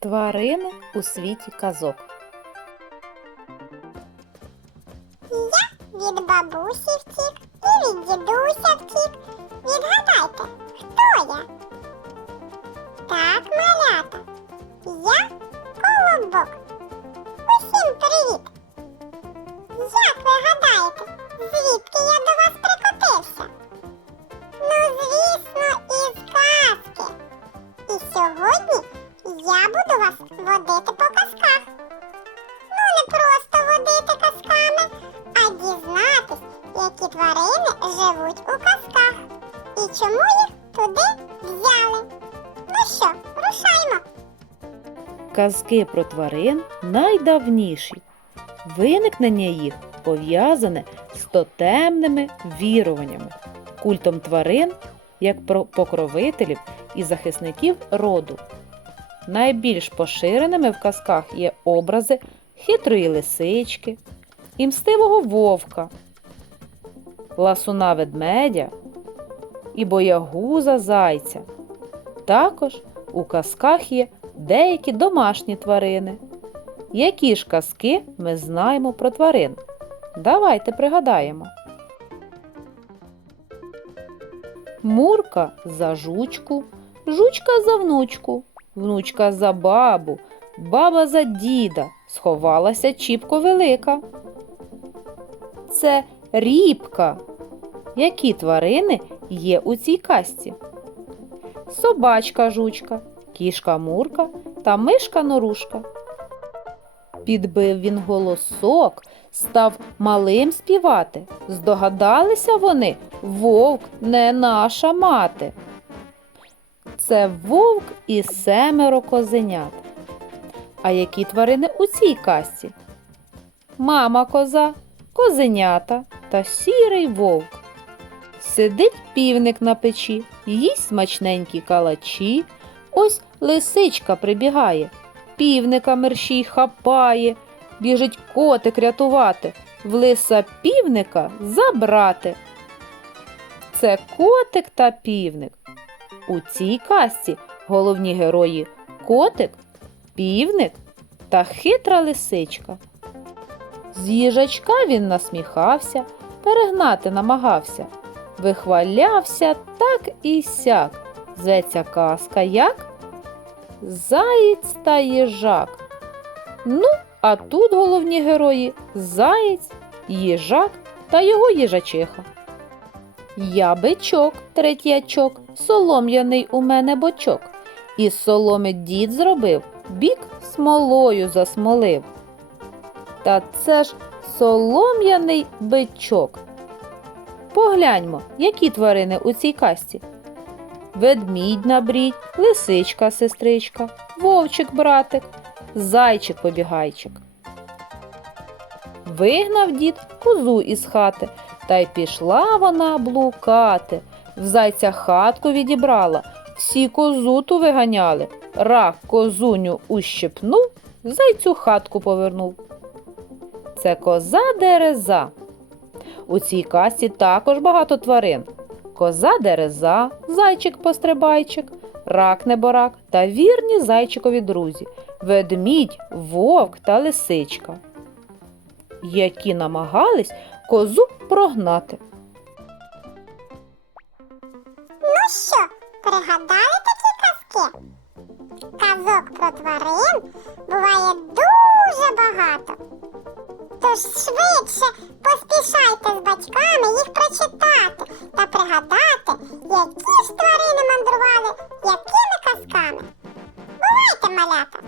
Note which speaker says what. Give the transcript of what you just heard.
Speaker 1: Тварини у світі казок.
Speaker 2: Я від бабусі втік і від дідуся втік. Відгадайте, хто я? Так, малята. Я колобок. Усім привіт. Як ви гадаєте, звідки я до вас І чому їх туди взяли. Ну що, рушаймо.
Speaker 1: Казки про тварин найдавніші. Виникнення їх пов'язане з тотемними віруваннями, культом тварин як про- покровителів і захисників роду. Найбільш поширеними в казках є образи хитрої лисички, і мстивого вовка, ласуна ведмедя і боягуза зайця. Також у казках є деякі домашні тварини. Які ж казки ми знаємо про тварин? Давайте пригадаємо. Мурка за жучку, жучка за внучку, внучка за бабу, баба за діда, сховалася чіпко велика. Це рібка. Які тварини є у цій казці? Собачка жучка, кішка мурка та мишка норушка. Підбив він голосок, став малим співати. Здогадалися вони, вовк не наша мати. Це вовк і семеро козенят. А які тварини у цій казці? Мама коза, козенята та сірий вовк. Сидить півник на печі, їсть смачненькі калачі. Ось лисичка прибігає, півника мерщій хапає, біжить котик рятувати, в лиса півника забрати. Це котик та півник. У цій казці головні герої котик, півник та хитра лисичка. З їжачка він насміхався, перегнати намагався, вихвалявся так і сяк. Зветься казка як? Заєць та їжак. Ну, а тут головні герої заєць, їжак та його їжачиха. Я бичок, третячок, солом'яний у мене бочок. Із соломи дід зробив, бік смолою засмолив. Та це ж солом'яний бичок. Погляньмо, які тварини у цій касті. Ведмідь на лисичка сестричка, вовчик братик, зайчик побігайчик. Вигнав дід козу із хати, та й пішла вона блукати. В зайця хатку відібрала, всі козу ту виганяли. Рак козуню ущипнув, зайцю хатку повернув. Це коза дереза. У цій касті також багато тварин. Коза дереза, зайчик пострибайчик, рак неборак та вірні зайчикові друзі, ведмідь, вовк та лисичка, які намагались козу прогнати.
Speaker 2: Ну що, пригадали такі казки? Казок про тварин буває дуже багато. Тож швидше поспішайте з батьками їх прочитати та пригадати, які ж тварини мандрували, якими казками. Бувайте, малята!